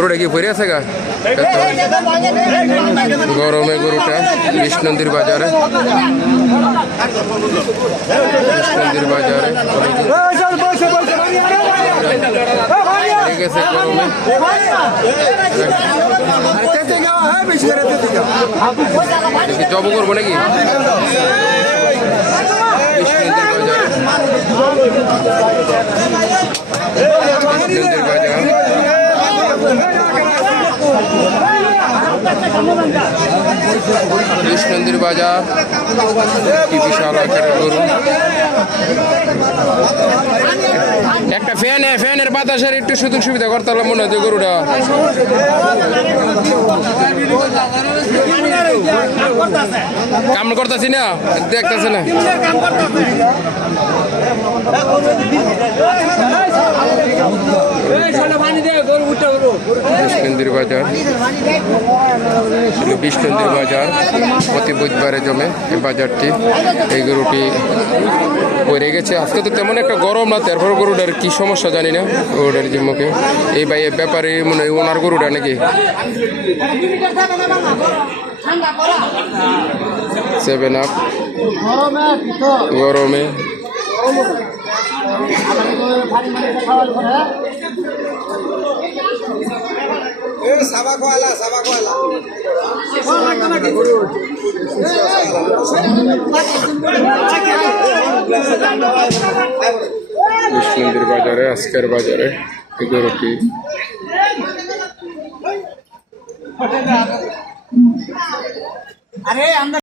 গরুটা কি পরে আছে গা? গরমে গরুটা বিষ্ণন্দির বাজারে। বিষ্ণন্দির বাজারে। পড়ে গেছে গরমে দেখি জব করব নাকি? বিষ্ণন্দির বাজার বিষ্ণন্দির বাজার কৃষ্ণন্দির বাজার, কি বিশাল আকারের গরু। একটা ফ্যান, ফ্যানের বাতাসের একটু সুযোগ সুবিধা করতে হলে মনে হচ্ছে গরুটা কাম করতেছি না? দেখতেছে না। বিষ্ণন্দির বাজার। ছিল বিষ্ণন্দির বাজার, প্রতি বুধবারে জমে এই বাজারটি। এই গরুটি পড়ে গেছে। আজকে তো তেমন একটা গরম না তারপর গরুটার কি সমস্যা জানি না, গরুটার মুখে। এই ভাই ব্যাপারে মনে হয় ওনার গরুটা নাকি? সেভেন আপ গরমে। বিষ্ণুন্দির বাজারে আজকের বাজারে এগারোটি গরুটি আরে আমরা